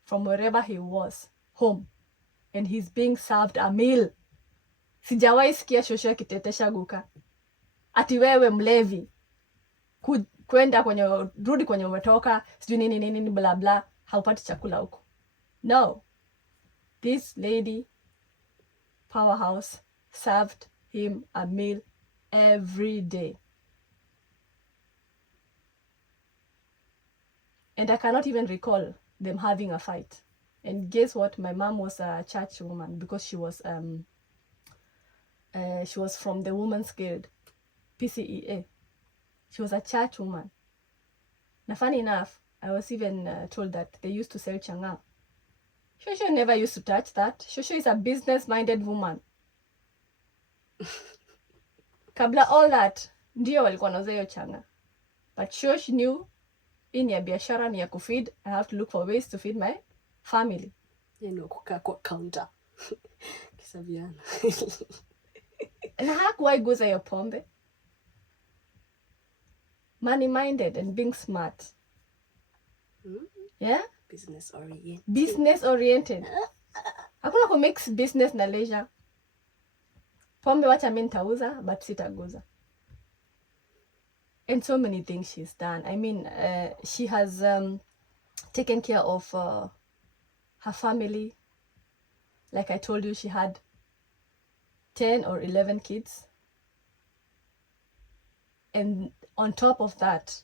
from wherever he was home and he's being served a meal? Sijawahi sikia Shosho akitetesha Guka ati wewe mlevi, kwenda rudi kwenye umetoka, sijui nini bla bla, haupati chakula huko. No, this lady powerhouse served him a meal every day. And I cannot even recall them having a fight. And guess what? My mom was a church woman, because she was from the Women's Guild, PCEA. She was a church woman. Now, funny enough, I was even told that they used to sell changa. Shosho never used to touch that. Shosho is a business-minded woman. Kabla all that, ndio walikuwa nauza hiyo changa. But Shosho knew, hii ni ya biashara, ni ya kufeed. I have to look for ways to feed my family. Kukaa kwa counter. Kisabiana. Na hakuwahi guza hiyo pombe. Money-minded and being smart. Yeah? Business-oriented. Hakuna kumix business na leisure. Pombe wacha mimi nitauza, but sitaguza. And so many things she's done. I mean, she has taken care of her family. Like I told you, she had 10 or 11 kids. And on top of that,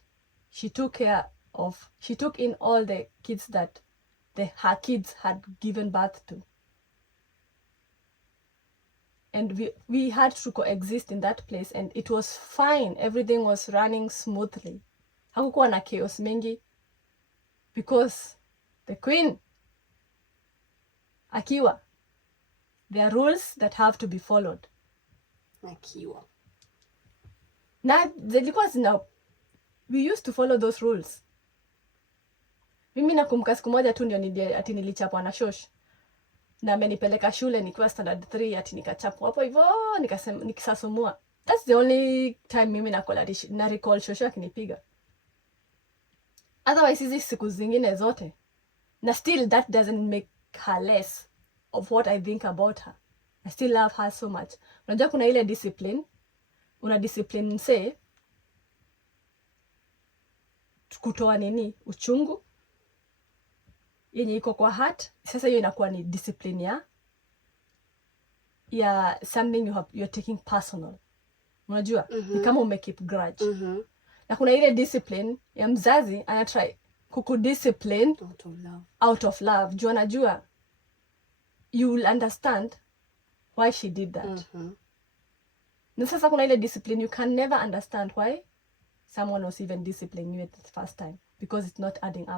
she took in all the kids that her kids had given birth to. And we had to coexist in that place, and it was fine. Everything was running smoothly. Hakukuwa na chaos mingi, because the queen akiwa, there are rules that have to be followed. Akiwa. Na zilikuwa we used to follow those rules. Mimi nakumbuka siku moja tu ndio ati nilichapwa na Shosho. Na amenipeleka shule nikiwa standard 3, ati nikachapwa hapo hivyo, nikisasumua. That's the only time mimi na recall Shosho akinipiga. Otherwise hizi siku zingine zote. Na still that doesn't make her less of what I think about her. I still love her so much. Unajua kuna ile discipline. Una discipline mse. kutoa nini uchungu yenye iko kwa heart. Sasa hiyo inakuwa ni discipline ya something you're taking personal. Unajua ni kama umekeep grudge. Na kuna ile discipline ya mzazi anatry kukudiscipline out of love. Juu anajua you will understand why she did that. Na sasa kuna ile discipline you can never understand why someone was even disciplining you at the first time, because it's not adding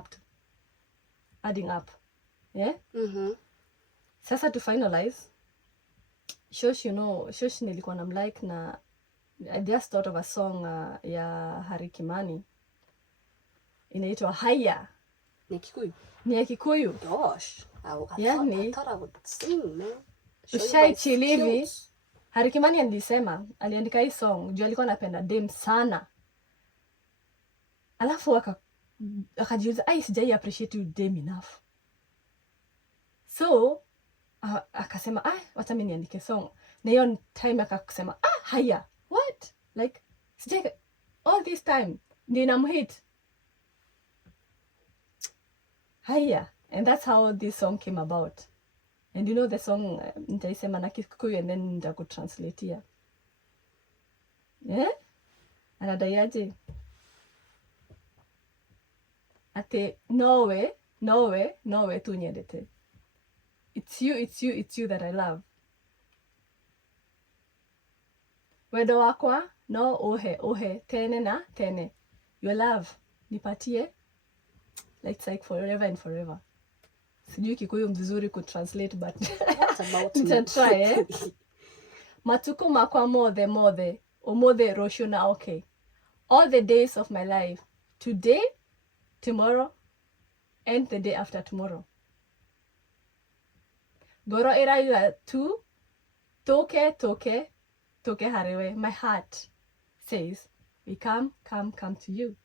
up. Yeah? Sasa to finalize, Shosho nilikuwa namlike na I just thought of a song ya Harry Kimani inaitwa Haya. Ni ya Kikuyu. Gosh, I thought I would sing, man. Ushai chilivi. Harry Kimani aliandika hii song juu alikuwa anapenda dem sana. Alafu akajiuliza, sijai appreciate you dem enough. So akasema, wacha mimi niandike song. Na hiyo time akasema, haya. What? Like, sijai all this time ndio namhit. Haya. And that's how this song came about. And you know the song, nitaisema na Kikuyu and then nitakutranslate here. Yeah? Anadaiaje? Ate, nowe tu nyendete. It's you that I love. Wedo wakwa, no ohe, tene na tene. Your love, nipatie. Like it's like forever and forever. Sijui Kikuyu mzuri kutranslate, but nitatry, Matuko makwa mothe, omothe rosho na okay. All the days of my life, today, tomorrow, and the day after tomorrow. Goro eraiga tu, toke harewe. My heart says, we come to you.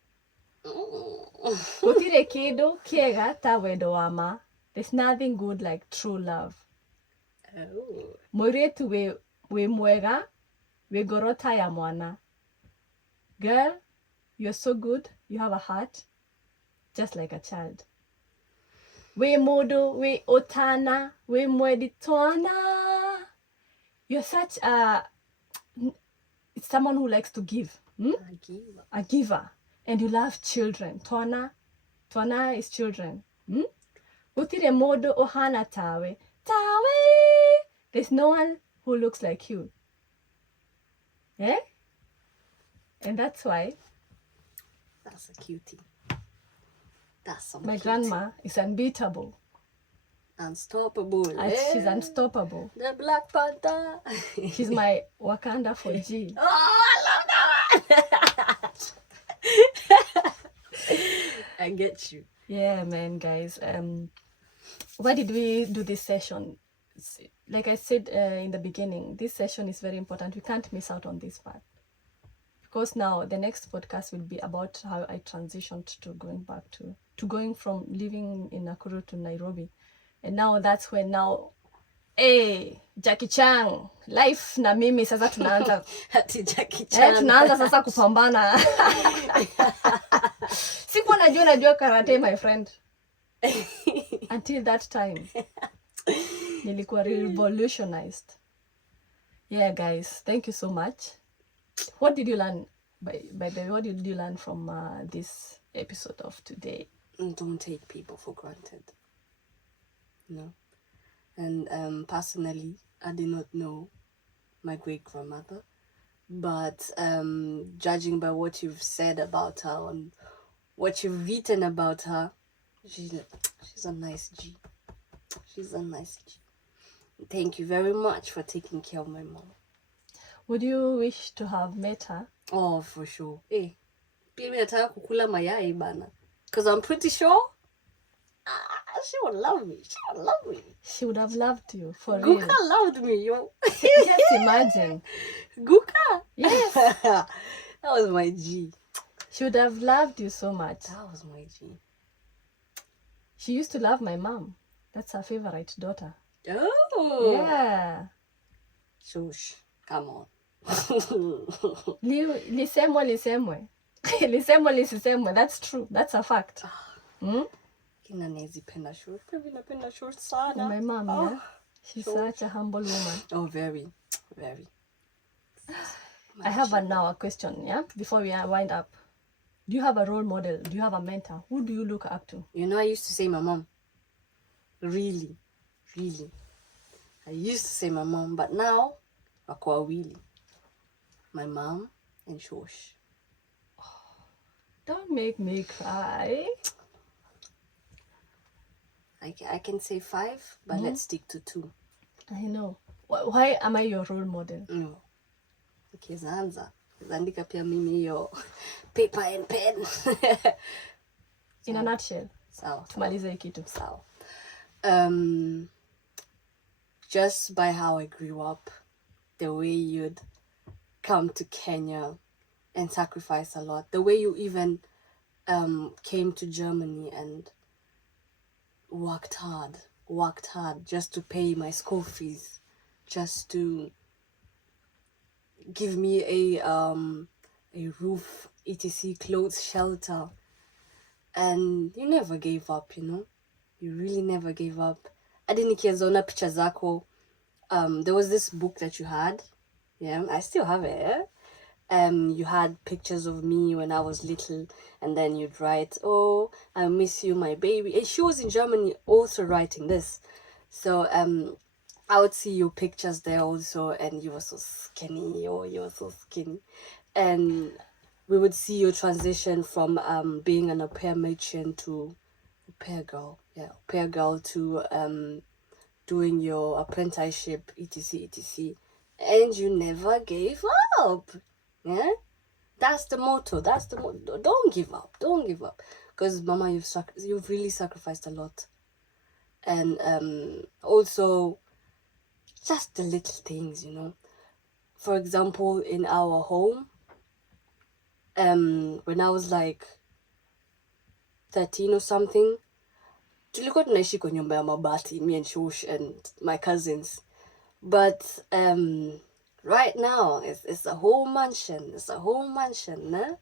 Gutire kindu kiega ta wendo wa ma. There's nothing good like true love. Moiretu we mwega, we gorota ya mwana. Girl, you're so good. You have a heart just like a child. We modo, we otana, we mweditwana. You're such it's someone who likes to give. A giver. And you love children. Twana is children. Utire modo ohana tawe. There's no one who looks like you. Yeah? And that's why. That's a cutie. That's some my cutie. Grandma is unbeatable. Unstoppable. She's unstoppable. The Black Panther. She's my Wakanda for G. Oh, I love that one. I get you. Yeah, man, guys. Why did we do this session? Like I said in the beginning, this session is very important. We can't miss out on this part. Because now the next podcast will be about how I transitioned to going from living in Nakuru to Nairobi. And now that's when Jackie Chan, life na mimi sasa tunaanza. Ati Jackie Chan. Tunaanza sasa kupambana. Sikuwa najua karate, my friend. Until that time. Nilikuwa revolutionized. Yeah, guys, thank you so much. What did you learn? By the way, what did you learn from this episode of today? Don't take people for granted. No. And personally, I did not know my great-grandmother. But judging by what you've said about her and what you've written about her, she's a nice G. She's a nice G. Thank you very much for taking care of my mom. Would you wish to have met her? Oh, for sure. Pia nataka kukula mayai bana. Because I'm pretty sure she would love me. She would have loved you, for real. Guka loved me, yo. Just imagine. Guka? Yes. That was my G. She would have loved you so much. That was my G. She used to love my mom. That's her favorite daughter. Oh. Yeah. Shush. Come on. Lisemwe. Lisemwa lisisemwa, that's true, that's a fact. Kina nezipenda short. Mimi napenda short sana. My mom, yeah, she's short. such a humble woman. Oh, very, very. I have now a question, yeah, before we wind up. Do you have a role model? Do you have a mentor? Who do you look up to? You know, I used to say my mom. Really, really. I used to say my mom, but now, wako wawili. My mom and Shosho. Don't make me cry. I can say 5, but let's stick to 2. I know. Why am I your role model? No. Ukianza andika pia mimi hiyo paper and pen. In a nutshell. Sawa. Tumalize hii kitu. Sawa. Just by how I grew up, the way you'd come to Kenya and sacrifice a lot, the way you even came to Germany and worked hard just to pay my school fees, just to give me a roof, etc., clothes, shelter, and you never gave up, you know. You really never gave up. Hadi nikiziona picha zako, there was this book that you had, yeah, I still have it. You had pictures of me when I was little, and then you'd write, "Oh, I miss you, my baby." And she was in Germany also writing this, so I would see your pictures there also, and you were so skinny. Oh, you were so skinny, and we would see your transition from being an au pair merchant to au pair girl, au pair girl to doing your apprenticeship, etc., etc., and you never gave up. Yeah, that's the motto. Don't give up. Don't give up, because Mama, you've really sacrificed a lot, and also just the little things, you know. For example, in our home, when I was like 13 or something, tulikuwa tunaishi kwa nyumba ya mabati, me and Shosh and my cousins, but right now it's a whole mansion. It's a whole mansion, ne?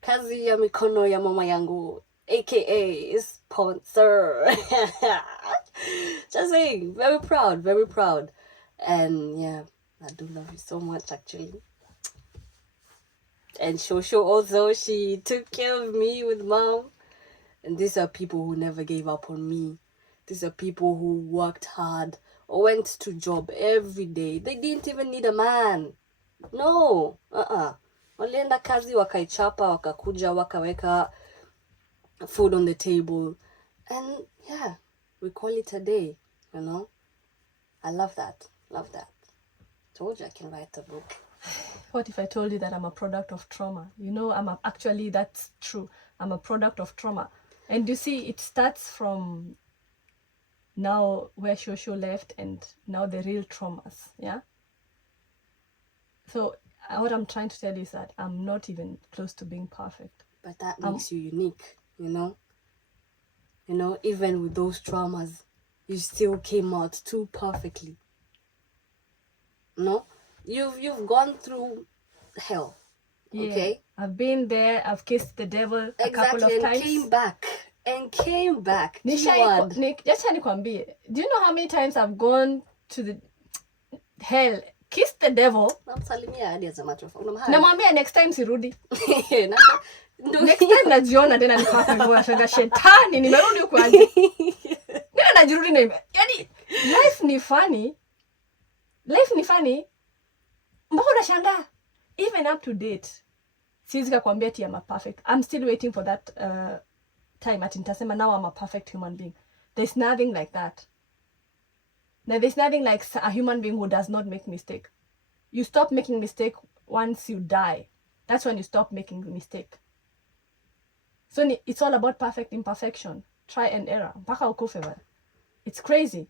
Kazi ya mikono ya mama yangu, aka sponsor. Just saying, very proud, and yeah, I do love you so much, actually. And Shosho also, she took care of me with mom. And these are people who never gave up on me. These are people who worked hard, went to job every day. They didn't even need a man. No. Walienda kazi, wakaichapa, wakakuja, wakaweka food on the table. And yeah, we call it a day, you know. I love that. Told you I can write a book. What if I told you that I'm a product of trauma? You know, actually, that's true. I'm a product of trauma. And you see, it starts from now where Shosho left and now the real traumas, yeah? So what I'm trying to tell you is that I'm not even close to being perfect. But that makes you unique, you know? You know, even with those traumas, you still came out too perfectly. No? You've gone through hell. Yeah, okay? I've been there, I've kissed the devil a couple of times. And came back. Acha nikwambie, do you know how many times I've gone to the hell, kissed the devil? Namsalimia hadi as a matter of fact. Namwambia next time sirudi. Next time najiona tena niko hapa hivyo nashangaa shetani nimerudi huko aje. Nina najirudi na yaani life ni funny. Mbona unashangaa? Even up to date. Siwezi kukwambia ati I'm perfect. I'm still waiting for that time ati nitasema now I'm a perfect human being. There's nothing like that. Now, there's nothing like a human being who does not make mistake. You stop making mistake once you die. That's when you stop making mistake. So it's all about perfect imperfection. Try and error. Mpaka ukufe bwana. It's crazy.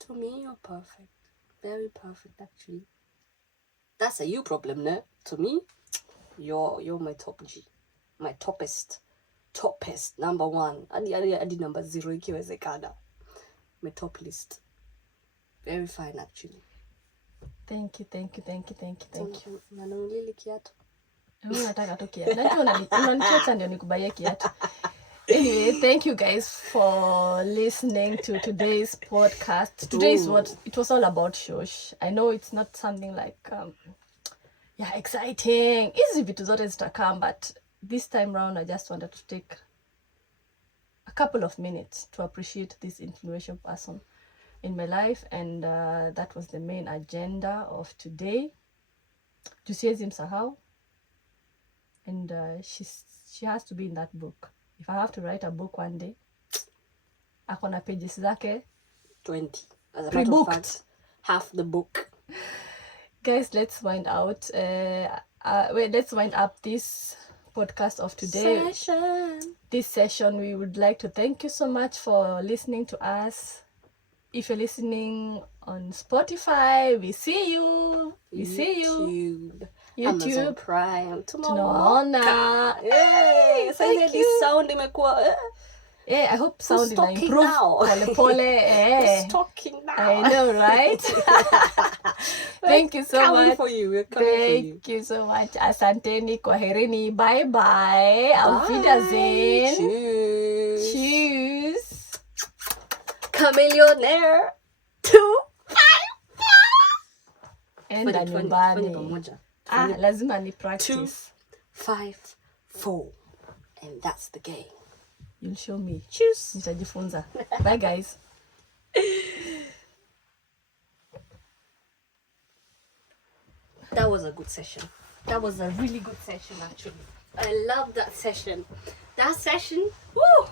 To me, you're perfect. Very perfect, actually. That's a you problem, no? To me, you're my top G. My toppest, number 1. Adi number 0 ikiwezekana. My top list. Very fine, actually. Thank you. Nanunulili kiatu. Mimi nataka tu kiatu. Najua unanichota ndio nikubaie kiatu. Anyway, thank you guys for listening to today's podcast. Today's what it was all about Shosh. I know it's not something like exciting. Easy vitu zote zitakam, but this time round I just wanted to take a couple of minutes to appreciate this influential person in my life, and that was the main agenda of today. Tusiwezi msahau, and she has to be in that book. If I have to write a book one day, akona pages zake 20. As a matter of pre-booked. fact, half the book. Guys, let's wind out. Let's wind up this podcast of today. This session, we would like to thank you so much for listening to us. If you're listening on Spotify, we see you. We see you. YouTube. Amazon Prime. Tunaona. Hey, thank this sound imekuwa. I hope sound ina talking improve. now? Pole pole. Who's talking now? I know, right? Thank you so coming much. for you. We're coming for you. Thank you so much. Asanteni, kwaherini, bye bye. Auf Wiedersehen. Cheers. Cheers. Chameleonaire 254. Enda Fanya nyumbani. pamoja. Lazima ni practice. 2, 5, 4. And that's the game. You'll show me. Cheers. Nitajifunza. Bye guys. That was a good session. That was a really good session, actually. I love that session. That session, woo!